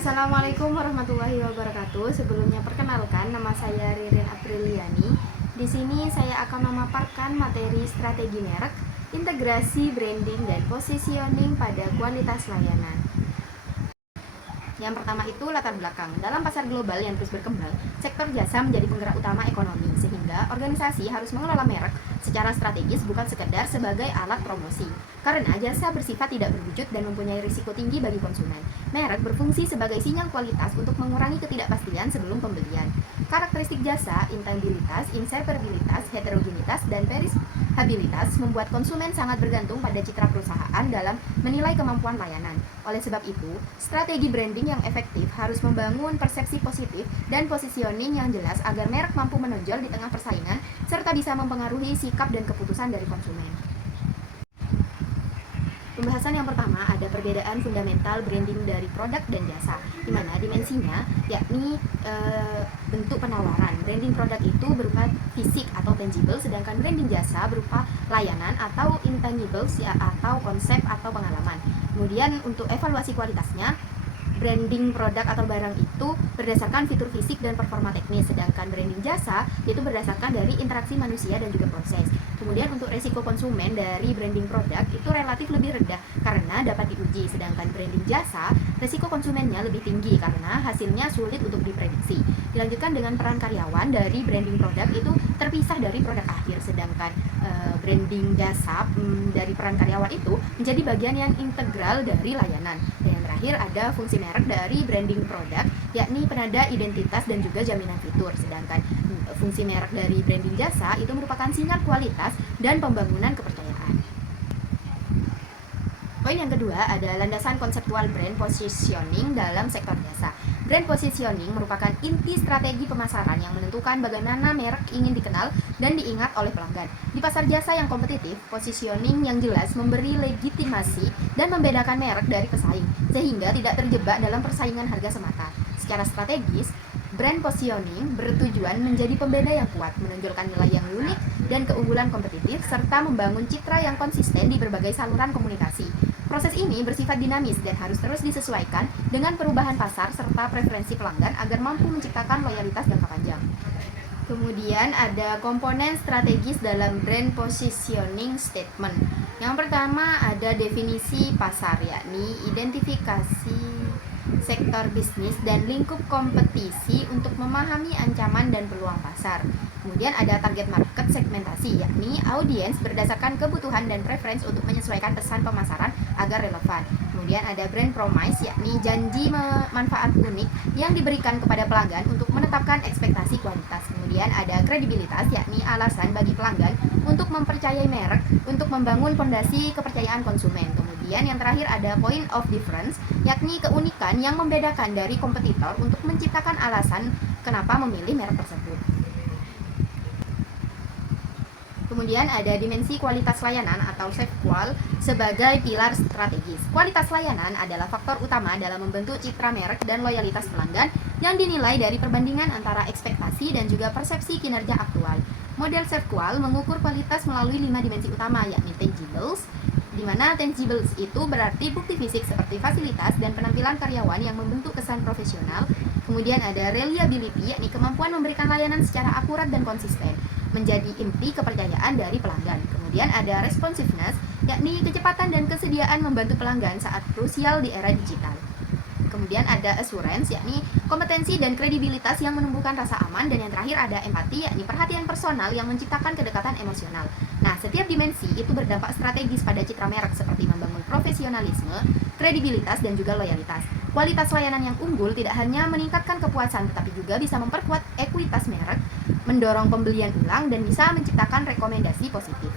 Assalamualaikum warahmatullahi wabarakatuh. Sebelumnya perkenalkan, nama saya Ririn Apriliani. Di sini saya akan memaparkan materi strategi merek, integrasi branding dan positioning pada kualitas layanan. Yang pertama itu latar belakang. Dalam pasar global yang terus berkembang, sektor jasa menjadi penggerak utama ekonomi, sehingga organisasi harus mengelola merek secara strategis bukan sekedar sebagai alat promosi. Karena jasa bersifat tidak berwujud dan mempunyai risiko tinggi bagi konsumen. Merek berfungsi sebagai sinyal kualitas untuk mengurangi ketidakpastian sebelum pembelian. Karakteristik jasa, intangibilitas, inseparabilitas, heterogenitas, dan perishabilitas membuat konsumen sangat bergantung pada citra perusahaan dalam menilai kemampuan layanan. Oleh sebab itu, strategi branding yang efektif harus membangun persepsi positif dan positioning yang jelas agar merek mampu menonjol di tengah persaingan serta bisa mempengaruhi sikap dan keputusan dari konsumen. Pembahasan yang pertama ada perbedaan fundamental branding dari produk dan jasa, di mana dimensinya yakni bentuk penawaran. Branding produk itu berupa fisik atau tangible, sedangkan branding jasa berupa layanan atau intangibles atau konsep atau pengalaman. Kemudian untuk evaluasi kualitasnya, branding produk atau barang itu berdasarkan fitur fisik dan performa teknis, sedangkan branding jasa itu berdasarkan dari interaksi manusia dan juga proses. Kemudian untuk resiko konsumen dari branding produk itu relatif lebih rendah karena dapat diuji, sedangkan branding jasa resiko konsumennya lebih tinggi karena hasilnya sulit untuk diprediksi. Dilanjutkan dengan peran karyawan dari branding produk itu terpisah dari produk akhir, sedangkan branding jasa dari peran karyawan itu menjadi bagian yang integral dari layanan. Dan yang terakhir ada fungsi merek dari branding produk, yakni penanda identitas dan juga jaminan fitur, sedangkan fungsi merek dari branding jasa itu merupakan sinyal kualitas dan pembangunan kepercayaan. Poin yang kedua ada landasan konseptual brand positioning dalam sektor jasa. Brand positioning merupakan inti strategi pemasaran yang menentukan bagaimana merek ingin dikenal dan diingat oleh pelanggan. Di pasar jasa yang kompetitif, positioning yang jelas memberi legitimasi dan membedakan merek dari pesaing, sehingga tidak terjebak dalam persaingan harga semata. Secara strategis, brand positioning bertujuan menjadi pembeda yang kuat, menonjolkan nilai yang unik dan keunggulan kompetitif, serta membangun citra yang konsisten di berbagai saluran komunikasi. Proses ini bersifat dinamis dan harus terus disesuaikan dengan perubahan pasar serta preferensi pelanggan agar mampu menciptakan loyalitas jangka panjang. Kemudian ada komponen strategis dalam brand positioning statement. Yang pertama ada definisi pasar, yakni identifikasi sektor bisnis dan lingkup kompetisi untuk memahami ancaman dan peluang pasar. Kemudian ada target market segmentasi, yakni audiens berdasarkan kebutuhan dan preference untuk menyesuaikan pesan pemasaran agar relevan. Kemudian ada brand promise, yakni janji manfaat unik yang diberikan kepada pelanggan untuk menetapkan ekspektasi kualitas. Kemudian ada kredibilitas, yakni alasan bagi pelanggan untuk mempercayai merek untuk membangun fondasi kepercayaan konsumen. Kemudian yang terakhir ada point of difference, yakni keunikan yang membedakan dari kompetitor untuk menciptakan alasan kenapa memilih merek tersebut. Kemudian ada dimensi kualitas layanan atau SafeQual sebagai pilar strategis. Kualitas layanan adalah faktor utama dalam membentuk citra merek dan loyalitas pelanggan yang dinilai dari perbandingan antara ekspektasi dan juga persepsi kinerja aktual. Model SafeQual mengukur kualitas melalui 5 dimensi utama, yakni tangibles, di mana tangibles itu berarti bukti fisik seperti fasilitas dan penampilan karyawan yang membentuk kesan profesional. Kemudian ada reliability, yakni kemampuan memberikan layanan secara akurat dan konsisten, menjadi inti kepercayaan dari pelanggan. Kemudian ada responsiveness, yakni kecepatan dan kesediaan membantu pelanggan saat krusial di era digital. Kemudian ada assurance, yakni kompetensi dan kredibilitas yang menumbuhkan rasa aman. Dan yang terakhir ada empati, yakni perhatian personal yang menciptakan kedekatan emosional. Nah, setiap dimensi itu berdampak strategis pada citra merek seperti membangun profesionalisme, kredibilitas, dan juga loyalitas. Kualitas layanan yang unggul tidak hanya meningkatkan kepuasan, tetapi juga bisa memperkuat ekuitas merek, mendorong pembelian ulang, dan bisa menciptakan rekomendasi positif.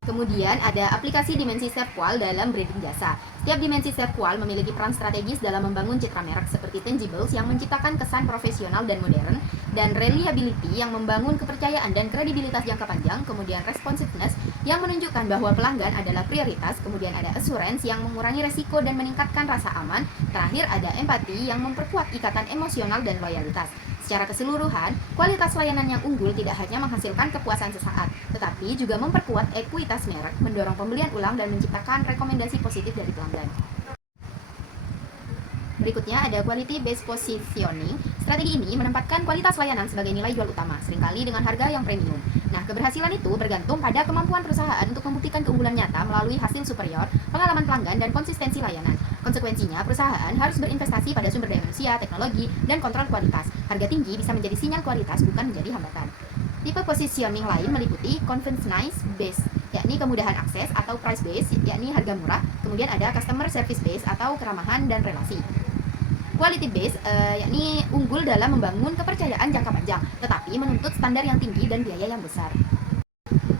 Kemudian ada aplikasi dimensi SafeQual dalam branding jasa. Setiap dimensi SafeQual memiliki peran strategis dalam membangun citra merek seperti tangibles yang menciptakan kesan profesional dan modern, dan reliability yang membangun kepercayaan dan kredibilitas jangka panjang. Kemudian responsiveness yang menunjukkan bahwa pelanggan adalah prioritas. Kemudian ada assurance yang mengurangi resiko dan meningkatkan rasa aman. Terakhir ada empati yang memperkuat ikatan emosional dan loyalitas. Secara keseluruhan, kualitas layanan yang unggul tidak hanya menghasilkan kepuasan sesaat, tetapi juga memperkuat ekuitas merek, mendorong pembelian ulang, dan menciptakan rekomendasi positif dari pelanggan. Berikutnya ada quality based positioning. Strategi ini menempatkan kualitas layanan sebagai nilai jual utama, seringkali dengan harga yang premium. Nah, keberhasilan itu bergantung pada kemampuan perusahaan untuk membuktikan keunggulan nyata melalui hasil superior, pengalaman pelanggan, dan konsistensi layanan. Konsekuensinya, perusahaan harus berinvestasi pada sumber daya manusia, teknologi, dan kontrol kualitas. Harga tinggi bisa menjadi sinyal kualitas, bukan menjadi hambatan. Tipe positioning lain meliputi convenience based, yakni kemudahan akses, atau price based, yakni harga murah. Kemudian ada customer service based atau keramahan dan relasi. Quality based, yakni unggul dalam membangun kepercayaan jangka panjang, tetapi menuntut standar yang tinggi dan biaya yang besar.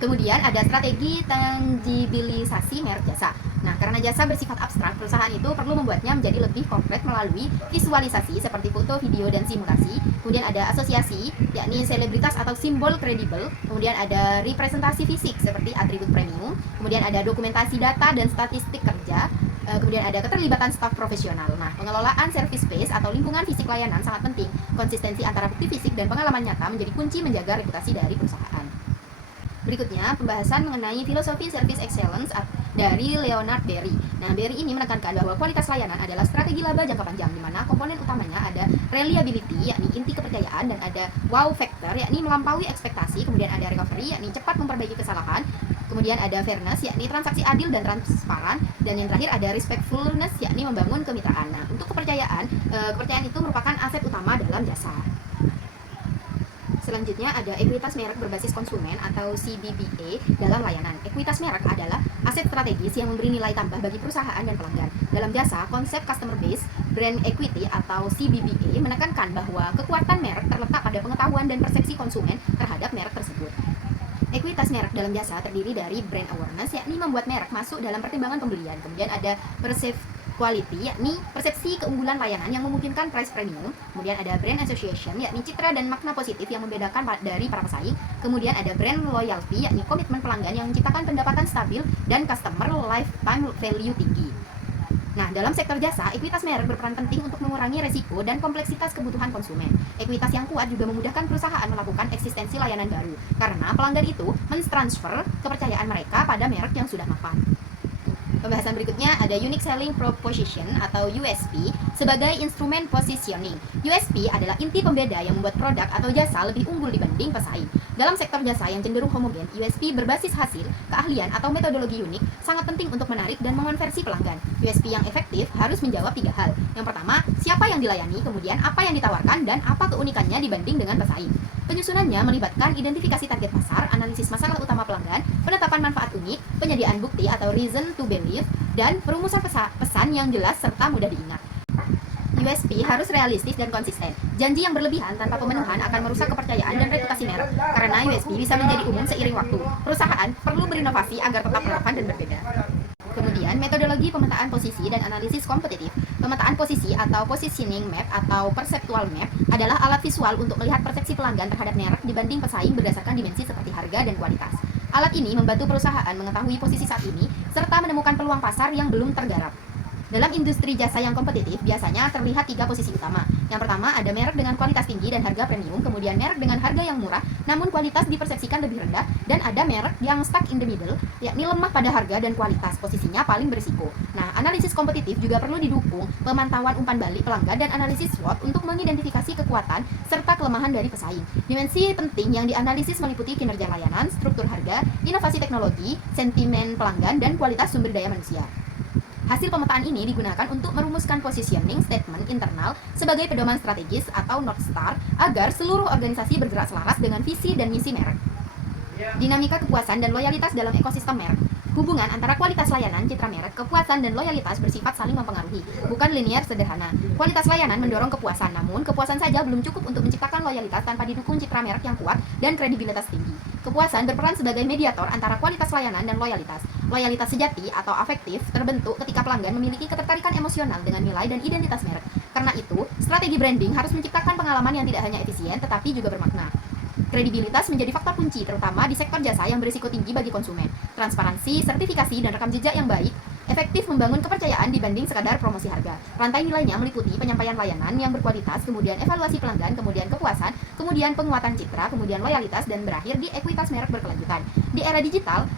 Kemudian ada strategi tangibilisasi merek jasa. Nah, karena jasa bersifat abstrak, perusahaan itu perlu membuatnya menjadi lebih konkret melalui visualisasi seperti foto, video, dan simulasi. Kemudian ada asosiasi, yakni selebritas atau simbol kredibel. Kemudian ada representasi fisik seperti atribut premium. Kemudian ada dokumentasi data dan statistik kerja. Kemudian ada keterlibatan staf profesional. Nah, pengelolaan service space atau lingkungan fisik layanan sangat penting. Konsistensi antara bukti fisik dan pengalaman nyata menjadi kunci menjaga reputasi dari perusahaan. Berikutnya, pembahasan mengenai filosofi service excellence dari Leonard Berry. Nah, Berry ini menekankan bahwa kualitas layanan adalah strategi laba jangka panjang, di mana komponen utamanya ada reliability, yakni inti kepercayaan, dan ada wow factor, yakni melampaui ekspektasi. Kemudian ada recovery, yakni cepat memperbaiki kesalahan. Kemudian ada fairness, yakni transaksi adil dan transparan. Dan yang terakhir ada respectfulness, yakni membangun kemitraan. Nah, untuk kepercayaan itu merupakan aset utama dalam jasa. Selanjutnya ada ekuitas merek berbasis konsumen atau CBBA dalam layanan. Ekuitas merek adalah aset strategis yang memberi nilai tambah bagi perusahaan dan pelanggan. Dalam jasa, konsep customer base brand equity atau CBBA menekankan bahwa kekuatan merek terletak pada pengetahuan dan persepsi konsumen terhadap merek tersebut. Ekuitas merek dalam jasa terdiri dari brand awareness, yakni membuat merek masuk dalam pertimbangan pembelian. Kemudian ada perceived quality, yakni persepsi keunggulan layanan yang memungkinkan price premium. Kemudian ada brand association, yakni citra dan makna positif yang membedakan dari para pesaing. Kemudian ada brand loyalty, yakni komitmen pelanggan yang menciptakan pendapatan stabil dan customer lifetime value tinggi. Nah, dalam sektor jasa, ekuitas merek berperan penting untuk mengurangi resiko dan kompleksitas kebutuhan konsumen. Ekuitas yang kuat juga memudahkan perusahaan melakukan eksistensi layanan baru, karena pelanggan itu mentransfer kepercayaan mereka pada merek yang sudah mapan. Pembahasan berikutnya ada Unique Selling Proposition atau USP sebagai instrumen positioning. USP adalah inti pembeda yang membuat produk atau jasa lebih unggul dibanding pesaing. Dalam sektor jasa yang cenderung homogen, USP berbasis hasil, keahlian, atau metodologi unik sangat penting untuk menarik dan mengonversi pelanggan. USP yang efektif harus menjawab 3 hal. Yang pertama, siapa yang dilayani, kemudian apa yang ditawarkan, dan apa keunikannya dibanding dengan pesaing. Penyusunannya melibatkan identifikasi target pasar, analisis masalah utama pelanggan, penetapan manfaat unik, penyediaan bukti atau reason to believe, dan perumusan pesan yang jelas serta mudah diingat. USP harus realistis dan konsisten. Janji yang berlebihan tanpa pemenuhan akan merusak kepercayaan dan reputasi merek, karena USP bisa menjadi umum seiring waktu. Perusahaan perlu berinovasi agar tetap relevan dan berbeda. Kemudian, metodologi pemetaan posisi dan analisis kompetitif. Pemetaan posisi atau positioning map atau perceptual map adalah alat visual untuk melihat persepsi pelanggan terhadap merek dibanding pesaing berdasarkan dimensi seperti harga dan kualitas. Alat ini membantu perusahaan mengetahui posisi saat ini serta menemukan peluang pasar yang belum tergarap. Dalam industri jasa yang kompetitif, biasanya terlihat 3 posisi utama. Yang pertama, ada merek dengan kualitas tinggi dan harga premium, kemudian merek dengan harga yang murah, namun kualitas dipersepsikan lebih rendah, dan ada merek yang stuck in the middle, yakni lemah pada harga dan kualitas, posisinya paling berisiko. Nah, analisis kompetitif juga perlu didukung pemantauan umpan balik pelanggan dan analisis SWOT untuk mengidentifikasi kekuatan serta kelemahan dari pesaing. Dimensi penting yang dianalisis meliputi kinerja layanan, struktur harga, inovasi teknologi, sentimen pelanggan, dan kualitas sumber daya manusia. Hasil pemetaan ini digunakan untuk merumuskan positioning statement internal sebagai pedoman strategis atau North Star agar seluruh organisasi bergerak selaras dengan visi dan misi merek. Dinamika kepuasan dan loyalitas dalam ekosistem merek. Hubungan antara kualitas layanan, citra merek, kepuasan, dan loyalitas bersifat saling mempengaruhi, bukan linear sederhana. Kualitas layanan mendorong kepuasan, namun kepuasan saja belum cukup untuk menciptakan loyalitas tanpa didukung citra merek yang kuat dan kredibilitas tinggi. Kepuasan berperan sebagai mediator antara kualitas layanan dan loyalitas. Loyalitas sejati atau afektif terbentuk ketika pelanggan memiliki ketertarikan emosional dengan nilai dan identitas merek. Karena itu, strategi branding harus menciptakan pengalaman yang tidak hanya efisien tetapi juga bermakna. Kredibilitas menjadi faktor kunci, terutama di sektor jasa yang berisiko tinggi bagi konsumen. Transparansi, sertifikasi, dan rekam jejak yang baik efektif membangun kepercayaan dibanding sekadar promosi harga. Rantai nilainya meliputi penyampaian layanan yang berkualitas, kemudian evaluasi pelanggan, kemudian kepuasan, kemudian penguatan citra, kemudian loyalitas, dan berakhir di ekuitas merek berkelanjutan. Di era digital,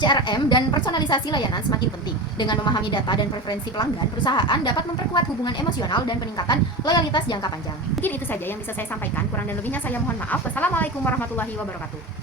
CRM dan personalisasi layanan semakin penting. Dengan memahami data dan preferensi pelanggan, perusahaan dapat memperkuat hubungan emosional dan peningkatan loyalitas jangka panjang. Mungkin itu saja yang bisa saya sampaikan. Kurang dan lebihnya saya mohon maaf. Wassalamualaikum warahmatullahi wabarakatuh.